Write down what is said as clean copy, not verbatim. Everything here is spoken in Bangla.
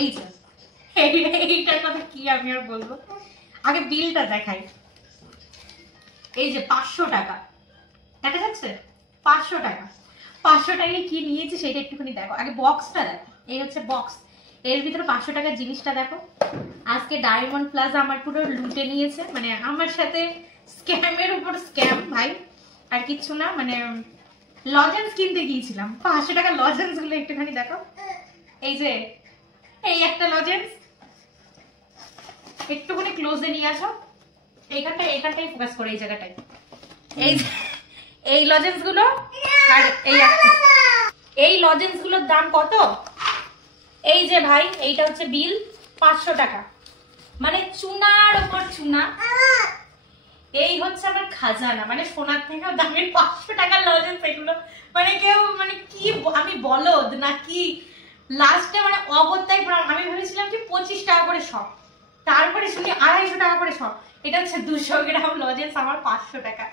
এই যে এইটার কথা কি আমি আর বলবো, আগে বিলটা দেখাই। এই যে 500 টাকা, দেখা যাচ্ছে 500 টাকা। 500 টাকায় কি নিয়েছে সেটা একটুখানি দেখো, আগে বক্সটা দেখো। এই হচ্ছে বক্স, এর ভিতরে 500 টাকার জিনিসটা দেখো। আজকে ডায়মন্ড প্লাজা আমার পুরো লুটে নিয়েছে, মানে আমার সাথে স্ক্যামের উপর স্ক্যাম ভাই, আর কিচ্ছু না। মানে লজেন্স কিনতে গিয়েছিলাম, 500 টাকার লজেন্স গুলো একটুখানি দেখো। এই যে এই একটা লজেন্স, একটুখানি ক্লোজে নিয়ে আসো, এইখানটাই ফোকাস করে, এই জায়গাটায়। এই লজেন্স গুলো, আর এই লজেন্স গুলোর দাম কত? এই যে ভাই, এইটা হচ্ছে বিল 500 টাকা, মানে চুনার উপর চুনা। এই হচ্ছে আমার খাজানা, মানে সোনার থেকেও দামের 500 টাকার লজেন্স এগুলো। মানে কেউ মানে কি আমি বলদ নাকি, লাস্টে মানে অগত্যায় আমি ভেবেছিলাম কি 25 টাকা করে সব, তারপরে শুনি 250 টাকা করে সব। এটা হচ্ছে 200 গ্রাম লজেন্স আমার 500 টাকা।